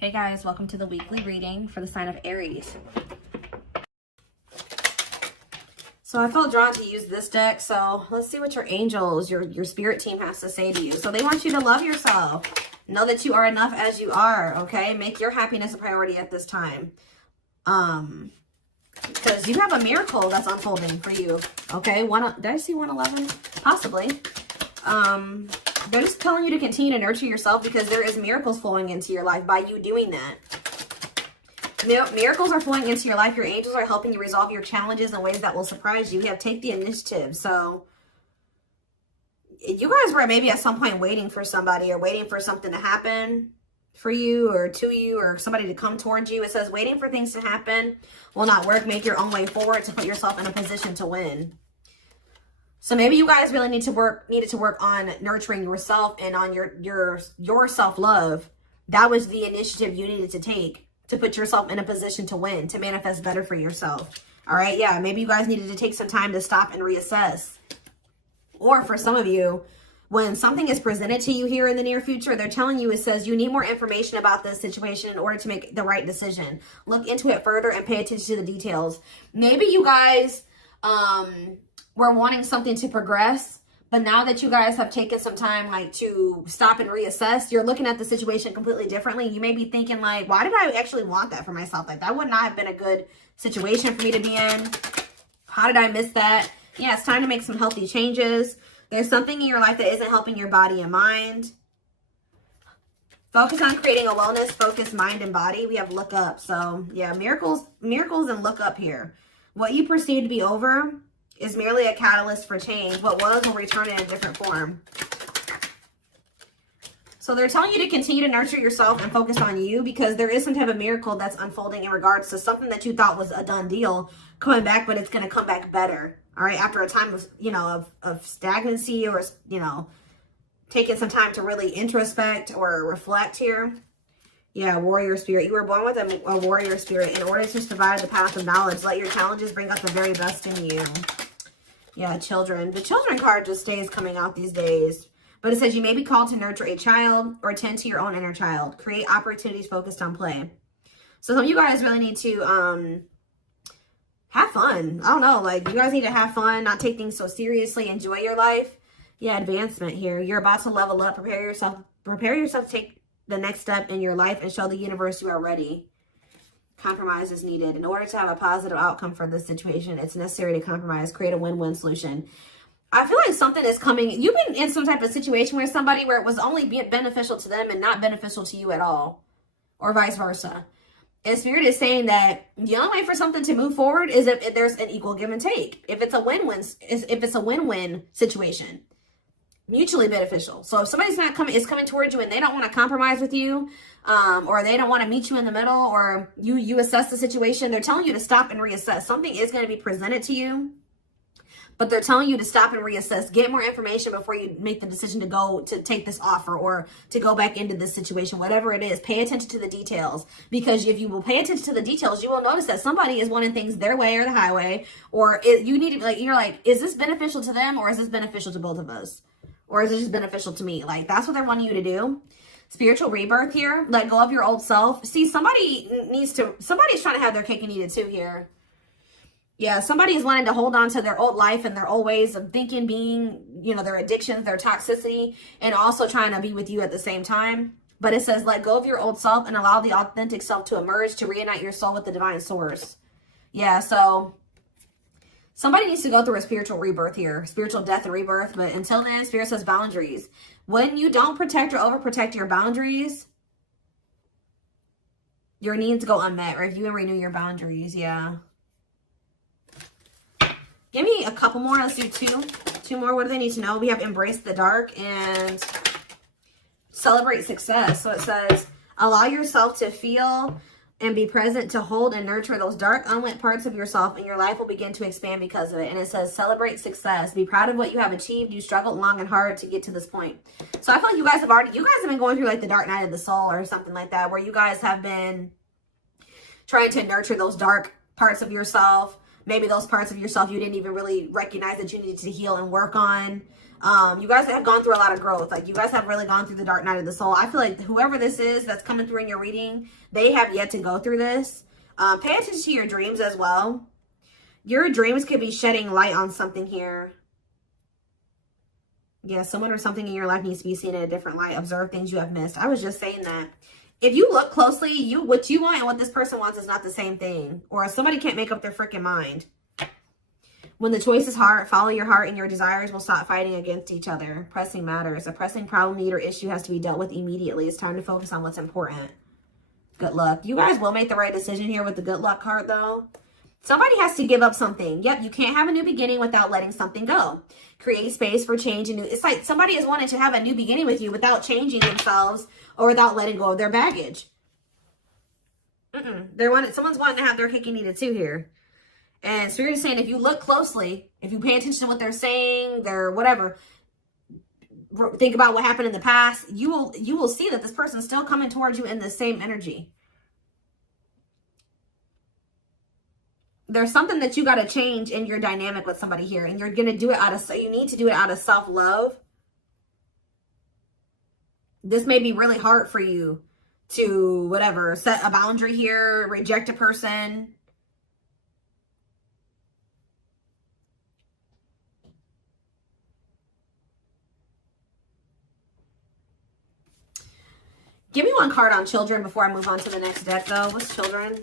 Hey guys, welcome to the weekly reading for the sign of Aries. So I felt drawn to use this deck, so let's see what your angels, your spirit team has to say to you. So they want you to love yourself. Know that you are enough as you are, okay? Make your happiness a priority at this time. Because you have a miracle that's unfolding for you, okay? Did I see 111? Possibly. They're just telling you to continue to nurture yourself because there is miracles flowing into your life by you doing that. Miracles are flowing into your life. Your angels are helping you resolve your challenges in ways that will surprise you. Take the initiative. So you guys were maybe at some point waiting for somebody or waiting for something to happen for you or to you or somebody to come towards you. It says waiting for things to happen will not work. Make your own way forward to put yourself in a position to win. So maybe you guys really needed to work on nurturing yourself and on your self-love. That was the initiative you needed to take to put yourself in a position to win, to manifest better for yourself. All right, yeah, maybe you guys needed to take some time to stop and reassess. Or for some of you, when something is presented to you here in the near future, they're telling you, it says you need more information about this situation in order to make the right decision. Look into it further and pay attention to the details. Maybe you guys were wanting something to progress, but now that you guys have taken some time to stop and reassess, you're looking at the situation completely differently. You may be thinking why did I actually want that for myself? That would not have been a good situation for me to be in. How did I miss that? Yeah, it's time to make some healthy changes. There's something in your life that isn't helping your body and mind. Focus on creating a wellness-focused mind and body. We have look up. So yeah, miracles and look up here. What you perceive to be over is merely a catalyst for change. What was will return in a different form. So they're telling you to continue to nurture yourself and focus on you because there is some type of miracle that's unfolding in regards to something that you thought was a done deal coming back, but it's going to come back better. All right, after a time of stagnancy or taking some time to really introspect or reflect here. Yeah, warrior spirit. You were born with a warrior spirit in order to survive the path of knowledge. Let your challenges bring out the very best in you. Yeah, children. The children card just stays coming out these days. But it says you may be called to nurture a child or tend to your own inner child. Create opportunities focused on play. So some of you guys really need to have fun. I don't know. You guys need to have fun, not take things so seriously. Enjoy your life. Yeah, advancement here. You're about to level up. Prepare yourself to take the next step in your life and show the universe you are ready. Compromise is needed. In order to have a positive outcome for this situation, it's necessary to compromise, create a win-win solution. I feel like something is coming. You've been in some type of situation with somebody where it was only beneficial to them and not beneficial to you at all, or vice versa. And Spirit is saying that the only way for something to move forward is if there's an equal give and take. If it's a win-win situation. Mutually beneficial. So if somebody's is coming towards you and they don't want to compromise with you, or they don't want to meet you in the middle, or you assess the situation, they're telling you to stop and reassess. Something is going to be presented to you, but they're telling you to stop and reassess. Get more information before you make the decision to take this offer or to go back into this situation, whatever it is. Pay attention to the details, because if you will pay attention to the details, you will notice that somebody is wanting things their way or the highway, or you need to you're like, is this beneficial to them or is this beneficial to both of us? Or is it just beneficial to me? That's what they're wanting you to do. Spiritual rebirth here. Let go of your old self. See, somebody's trying to have their cake and eat it too here. Yeah, somebody is wanting to hold on to their old life and their old ways of thinking, being, their addictions, their toxicity, and also trying to be with you at the same time. But it says, let go of your old self and allow the authentic self to emerge, to reunite your soul with the divine source. Yeah, so somebody needs to go through a spiritual rebirth here, spiritual death and rebirth. But until then, Spirit says boundaries. When you don't protect or overprotect your boundaries, your needs go unmet. Review and renew your boundaries. Yeah. Give me a couple more. Let's do two more. What do they need to know? We have embrace the dark and celebrate success. So it says, allow yourself to feel and be present to hold and nurture those dark, unlit parts of yourself, and your life will begin to expand because of it. And it says, celebrate success. Be proud of what you have achieved. You struggled long and hard to get to this point. So I feel like you guys have been going through the dark night of the soul or something like that, where you guys have been trying to nurture those dark parts of yourself. Maybe those parts of yourself you didn't even really recognize that you needed to heal and work on. You guys have gone through a lot of growth. Like, you guys have really gone through the dark night of the soul. I feel like whoever this is that's coming through in your reading, they have yet to go through this. Pay attention to your dreams as well. Your dreams could be shedding light on something here. Yeah, someone or something in your life needs to be seen in a different light. Observe things you have missed. I was just saying that. If you look closely, what you want and what this person wants is not the same thing. Or somebody can't make up their freaking mind. When the choice is hard, follow your heart and your desires will stop fighting against each other. Pressing matters. A pressing problem, need, or issue has to be dealt with immediately. It's time to focus on what's important. Good luck. You guys will make the right decision here with the good luck card, though. Somebody has to give up something. Yep, you can't have a new beginning without letting something go. Create space for change. And new. It's like somebody is wanting to have a new beginning with you without changing themselves or without letting go of their baggage. Someone's wanting to have their cake and eat it too here. And Spirit is saying, if you look closely, if you pay attention to what they're saying, their whatever, think about what happened in the past, you will see that this person's still coming towards you in the same energy. There's something that you got to change in your dynamic with somebody here, and you're going to do it you need to do it out of self-love. This may be really hard for you to, whatever, set a boundary here, reject a person. Give me one card on children before I move on to the next deck, though. What's children?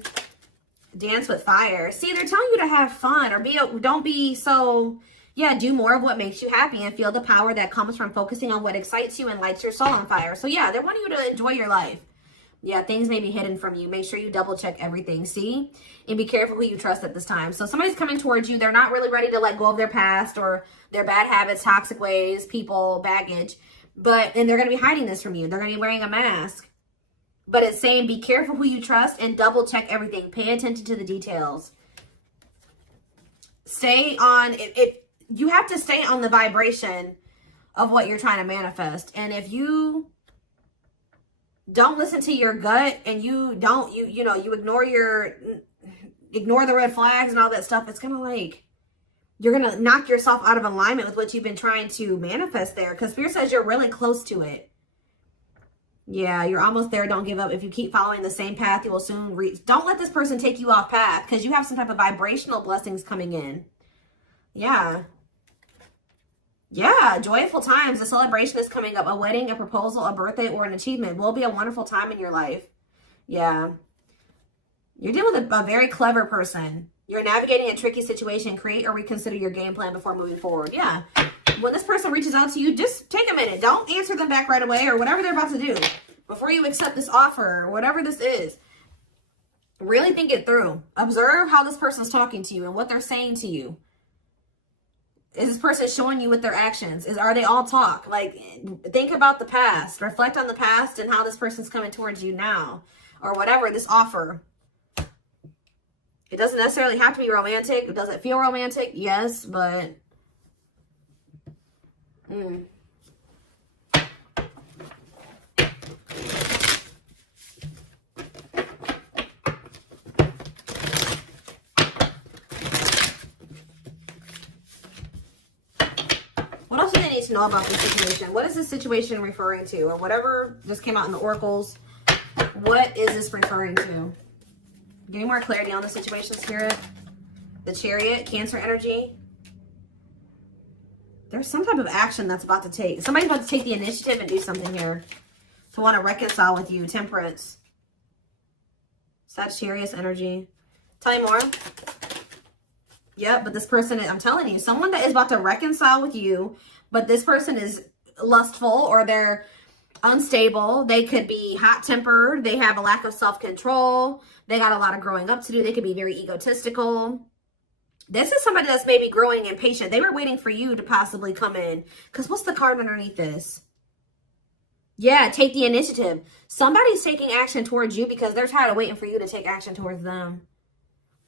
Dance with fire. See, they're telling you to have fun or don't be so, yeah, do more of what makes you happy and feel the power that comes from focusing on what excites you and lights your soul on fire. So, yeah, they want you to enjoy your life. Yeah, things may be hidden from you. Make sure you double check everything, see? And be careful who you trust at this time. So somebody's coming towards you. They're not really ready to let go of their past or their bad habits, toxic ways, people, baggage. And they're going to be hiding this from you. They're going to be wearing a mask. But it's saying be careful who you trust and double check everything. Pay attention to the details. Stay on, you have to stay on the vibration of what you're trying to manifest. And if you don't listen to your gut and you ignore the red flags and all that stuff, it's going to like, you're going to knock yourself out of alignment with what you've been trying to manifest there. Because Spirit says you're really close to it. Yeah, you're almost there. Don't give up. If you keep following the same path, you will soon reach. Don't let this person take you off path because you have some type of vibrational blessings coming in. Yeah. Yeah, joyful times. A celebration is coming up. A wedding, a proposal, a birthday, or an achievement will be a wonderful time in your life. Yeah. You're dealing with a very clever person. You're navigating a tricky situation. Create or reconsider your game plan before moving forward. Yeah. When this person reaches out to you, just take a minute. Don't answer them back right away or whatever they're about to do before you accept this offer or whatever this is. Really think it through. Observe how this person's talking to you and what they're saying to you. Is this person showing you with their actions? Are they all talk? Like, think about the past. Reflect on the past and how this person's coming towards you now or whatever, this offer. It doesn't necessarily have to be romantic. Does it feel romantic? Yes, but... What else do they need to know about this situation? What is this situation referring to? Or whatever just came out in the oracles. What is this referring to? Give me more clarity on the situation, Spirit. The Chariot, Cancer energy. There's some type of action that's about to take. Somebody's about to take the initiative and do something here. To want to reconcile with you. Temperance. Sagittarius energy. Tell me more. Yep, but this person, I'm telling you, someone that is about to reconcile with you, but this person is lustful or they're unstable. They could be hot-tempered. They have a lack of self-control. They got a lot of growing up to do. They could be very egotistical. This is somebody that's maybe growing impatient. They were waiting for you to possibly come in. Because what's the card underneath this? Yeah, take the initiative. Somebody's taking action towards you because they're tired of waiting for you to take action towards them.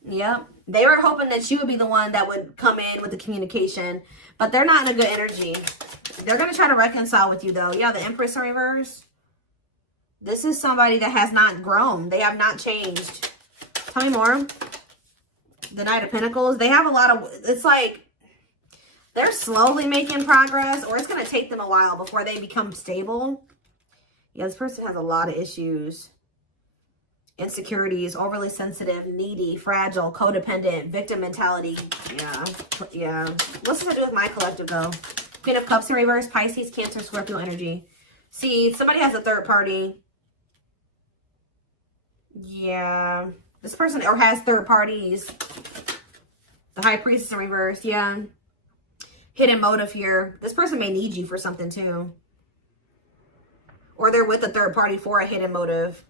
Yep. They were hoping that you would be the one that would come in with the communication. But they're not in a good energy. They're going to try to reconcile with you, though. Yeah, the Empress in reverse. This is somebody that has not grown. They have not changed. Tell me more. The Knight of Pentacles. They have a lot of... It's like... They're slowly making progress, or it's going to take them a while before they become stable. Yeah, this person has a lot of issues. Insecurities, overly sensitive, needy, fragile, codependent, victim mentality. Yeah. What's this have to do with my collective, though? Queen of Cups in reverse, Pisces, Cancer, Scorpio energy. See, somebody has a third party. Yeah. This person, or has third parties. The High Priestess in reverse, yeah. Hidden motive here. This person may need you for something, too. Or they're with a third party for a hidden motive.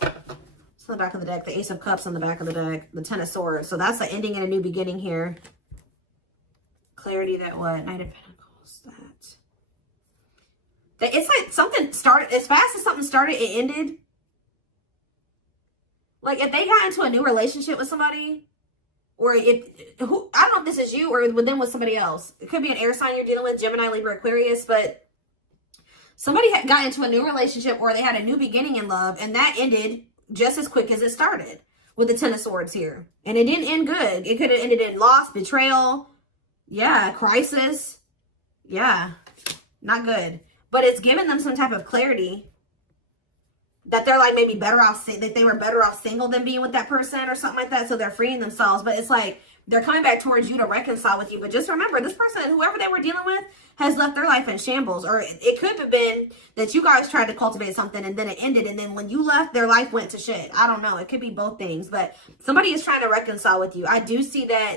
It's on the back of the deck. The Ace of Cups on the back of the deck. The Ten of Swords. So that's the ending and a new beginning here. Clarity that what? Knight of Pentacles. That. It's like something started. As fast as something started, it ended. Like if they got into a new relationship with somebody. Or I don't know if this is you or with them with somebody else. It could be an air sign you're dealing with. Gemini, Libra, Aquarius. But somebody got into a new relationship or they had a new beginning in love. And that ended just as quick as it started with the Ten of Swords here. And it didn't end good. It could have ended in loss, betrayal. Yeah, crisis. Yeah, not good. But it's given them some type of clarity that they're like maybe better off, that they were better off single than being with that person or something like that. So they're freeing themselves. But it's like they're coming back towards you to reconcile with you. But just remember, this person, whoever they were dealing with, has left their life in shambles. Or it could have been that you guys tried to cultivate something and then it ended. And then when you left, their life went to shit. I don't know. It could be both things. But somebody is trying to reconcile with you. I do see that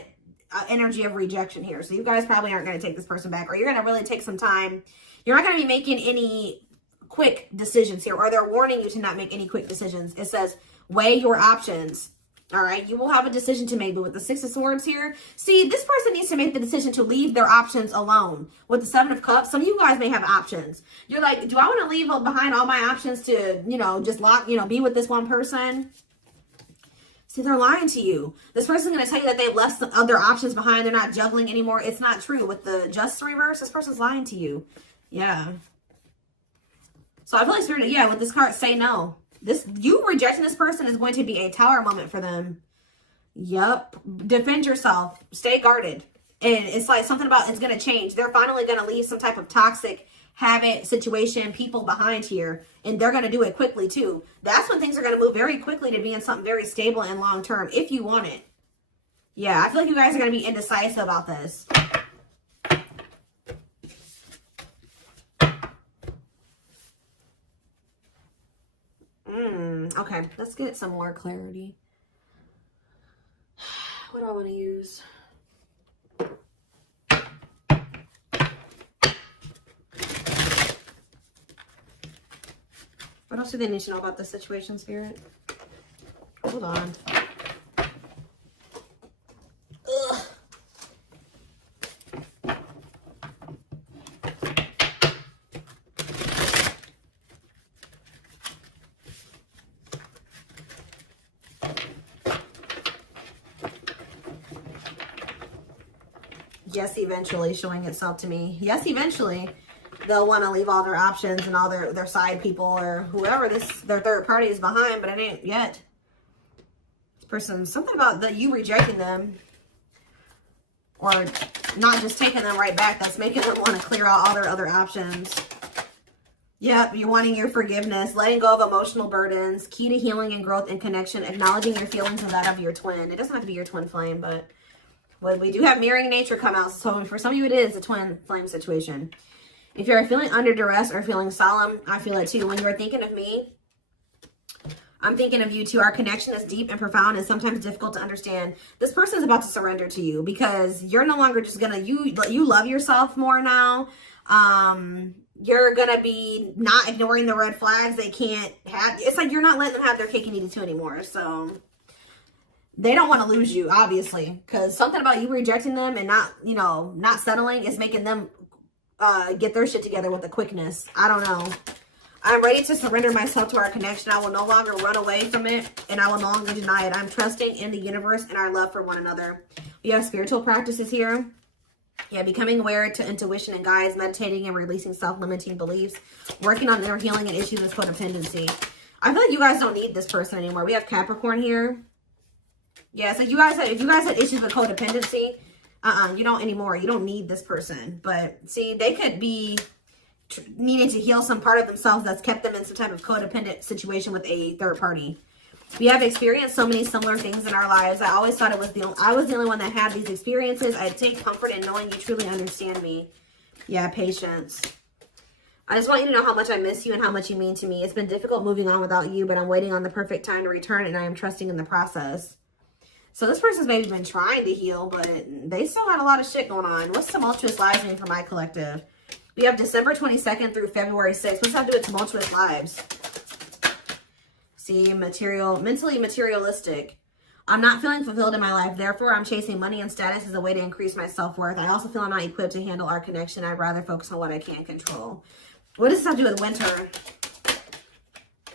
energy of rejection here. So you guys probably aren't going to take this person back. Or you're going to really take some time. You're not going to be making any quick decisions here. Or they're warning you to not make any quick decisions. It says, weigh your options. All right, you will have a decision to make. But with the Six of Swords here, see, this person needs to make the decision to leave their options alone. With the Seven of Cups, some of you guys may have options. You're like, do I want to leave behind all my options to, just be with this one person? See, they're lying to you. This person's going to tell you that they've left some other options behind. They're not juggling anymore. It's not true. With the Justice reverse, this person's lying to you. Yeah. So I feel like Spirit, with this card, say no. You rejecting this person is going to be a tower moment for them. Yep. Defend yourself. Stay guarded. And it's like something about it's going to change. They're finally going to leave some type of toxic habit, situation, people behind here. And they're going to do it quickly too. That's when things are going to move very quickly to be in something very stable and long term if you want it. Yeah, I feel like you guys are going to be indecisive about this. Okay, let's get some more clarity. What do I want to use? What else do they need to know about the situation, Spirit? Hold on. Ugh. Yes, eventually showing itself to me. Yes, eventually they'll want to leave all their options and all their side people or whoever their third party is behind, but it ain't yet. This person, something about you rejecting them or not just taking them right back, that's making them want to clear out all their other options. Yep, you're wanting your forgiveness, letting go of emotional burdens, key to healing and growth and connection, acknowledging your feelings and that of your twin. It doesn't have to be your twin flame, but when we do have mirroring nature come out, so for some of you it is a twin flame situation. If you're feeling under duress or feeling solemn, I feel it too. When you're thinking of me, I'm thinking of you too. Our connection is deep and profound and sometimes difficult to understand. This person is about to surrender to you because you're no longer just gonna, you love yourself more now. You're gonna be not ignoring the red flags they can't have. It's like you're not letting them have their cake and eat it too anymore. So they don't want to lose you, obviously, because something about you rejecting them and not settling is making them get their shit together with a quickness. I don't know. I'm ready to surrender myself to our connection. I will no longer run away from it, and I will no longer deny it. I'm trusting in the universe and our love for one another. We have spiritual practices here. Yeah, becoming aware to intuition and guides, meditating and releasing self-limiting beliefs, working on inner healing and issues with codependency. I feel like you guys don't need this person anymore. We have Capricorn here. Yeah, so if you guys had issues with codependency, You don't anymore. You don't need this person. But see, they could be needing to heal some part of themselves that's kept them in some type of codependent situation with a third party. We have experienced so many similar things in our lives. I always thought I was the only one that had these experiences. I take comfort in knowing you truly understand me. Yeah, patience. I just want you to know how much I miss you and how much you mean to me. It's been difficult moving on without you, but I'm waiting on the perfect time to return, and I am trusting in the process. So this person's maybe been trying to heal, but they still had a lot of shit going on. What's tumultuous lives mean for my collective? We have December 22nd through February 6th. What's that to do with tumultuous lives? See, mentally materialistic. I'm not feeling fulfilled in my life. Therefore, I'm chasing money and status as a way to increase my self-worth. I also feel I'm not equipped to handle our connection. I'd rather focus on what I can control. What does this have to do with winter?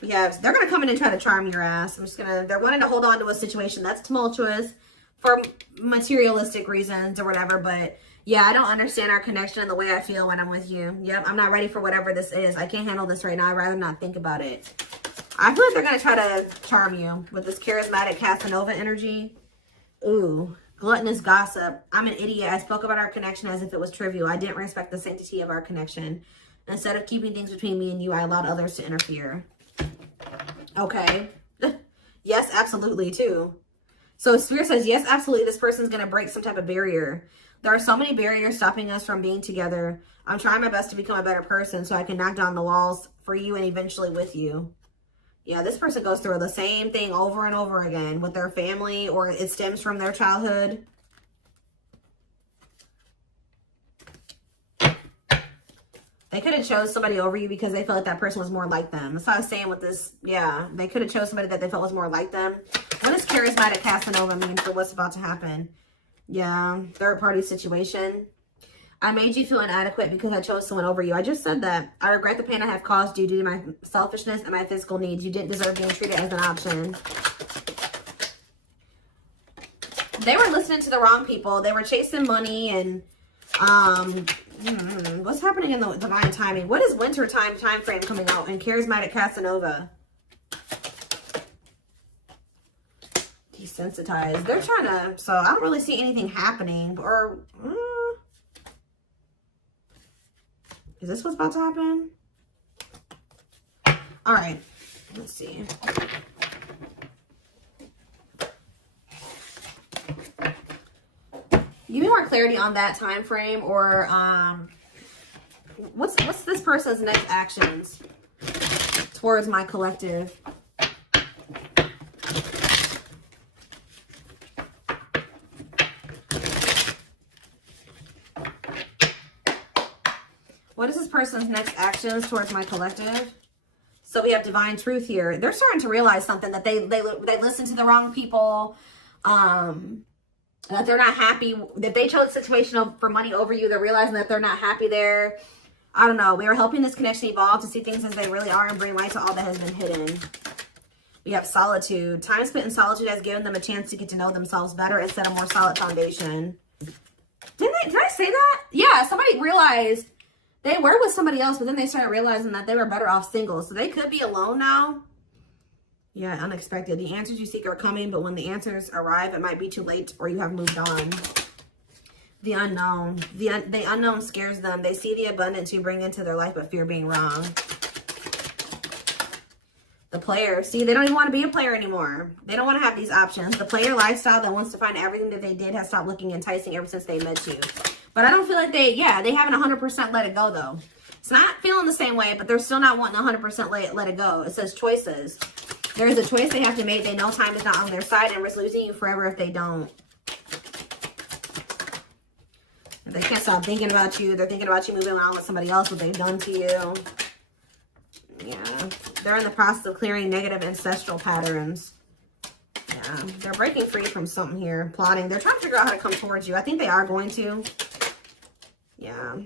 Yeah, they're going to come in and try to charm your ass. They're wanting to hold on to a situation that's tumultuous for materialistic reasons or whatever. But yeah, I don't understand our connection and the way I feel when I'm with you. Yep, I'm not ready for whatever this is. I can't handle this right now. I'd rather not think about it. I feel like they're going to try to charm you with this charismatic Casanova energy. Ooh, gluttonous gossip. I'm an idiot. I spoke about our connection as if it was trivial. I didn't respect the sanctity of our connection. Instead of keeping things between me and you, I allowed others to interfere. Okay. Yes, absolutely, too. So Spirit says, yes, absolutely, this person's going to break some type of barrier. There are so many barriers stopping us from being together. I'm trying my best to become a better person so I can knock down the walls for you and eventually with you. Yeah, this person goes through the same thing over and over again with their family, or it stems from their childhood. They could have chose somebody over you because they felt like that person was more like them. That's what I was saying with this. Yeah, they could have chose somebody that they felt was more like them. What does charismatic Casanova mean for what's about to happen? Yeah, third party situation. I made you feel inadequate because I chose someone over you. I just said that. I regret the pain I have caused you due to my selfishness and my physical needs. You didn't deserve being treated as an option. They were listening to the wrong people. They were chasing money and what's happening in the divine timing? What is winter time frame coming out in charismatic Casanova? Desensitized. They're trying to, so I don't really see anything happening. Or is this what's about to happen? All right, let's see. Give me more clarity on that time frame, or what's this person's next actions towards my collective? What is this person's next actions towards my collective? So we have divine truth here. They're starting to realize something, that they listened to the wrong people. That they're not happy, that they chose a situation for money over you. They're realizing that they're not happy there. I don't know. We are helping this connection evolve to see things as they really are and bring light to all that has been hidden. We have solitude. Time spent in solitude has given them a chance to get to know themselves better and set a more solid foundation. Did I say that? Yeah, somebody realized they were with somebody else, but then they started realizing that they were better off single. So they could be alone now. Yeah, unexpected. The answers you seek are coming, but when the answers arrive, it might be too late or you have moved on. The unknown. The unknown scares them. They see the abundance you bring into their life, but fear being wrong. The player. See, they don't even want to be a player anymore. They don't want to have these options. The player lifestyle that wants to find everything that they did has stopped looking enticing ever since they met you. But I don't feel like they haven't 100% let it go, though. It's not feeling the same way, but they're still not wanting 100% let it go. It says choices. There is a choice they have to make. They know time is not on their side and risk losing you forever if they don't. If they can't stop thinking about you. They're thinking about you moving on with somebody else, what they've done to you. Yeah. They're in the process of clearing negative ancestral patterns. Yeah. They're breaking free from something here. Plotting. They're trying to figure out how to come towards you. I think they are going to. Yeah.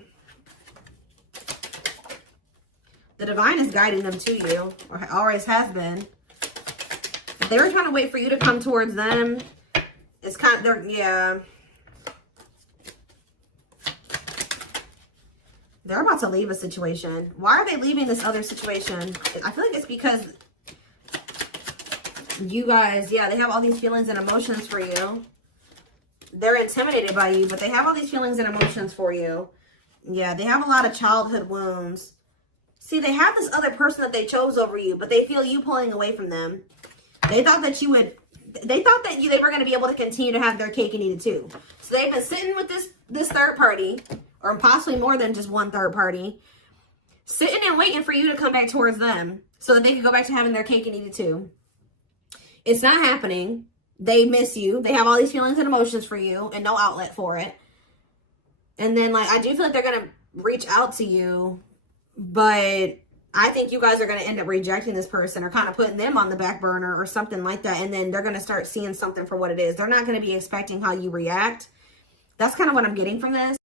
The divine is guiding them to you, or always has been. If they were trying to wait for you to come towards them, it's kind of, yeah. They're about to leave a situation. Why are they leaving this other situation? I feel like it's because you guys, yeah, they have all these feelings and emotions for you. they're intimidated by you, but they have all these feelings and emotions for you. Yeah, they have a lot of childhood wounds. See, they have this other person that they chose over you, but they feel you pulling away from them. They thought that you would, they thought that they were going to be able to continue to have their cake and eat it too. So they've been sitting with this third party, or possibly more than just one third party, sitting and waiting for you to come back towards them so that they can go back to having their cake and eat it too. It's not happening. They miss you. They have all these feelings and emotions for you and no outlet for it. And then, like, I do feel like they're going to reach out to you, but I think you guys are going to end up rejecting this person or kind of putting them on the back burner or something like that. And then they're going to start seeing something for what it is. They're not going to be expecting how you react. That's kind of what I'm getting from this.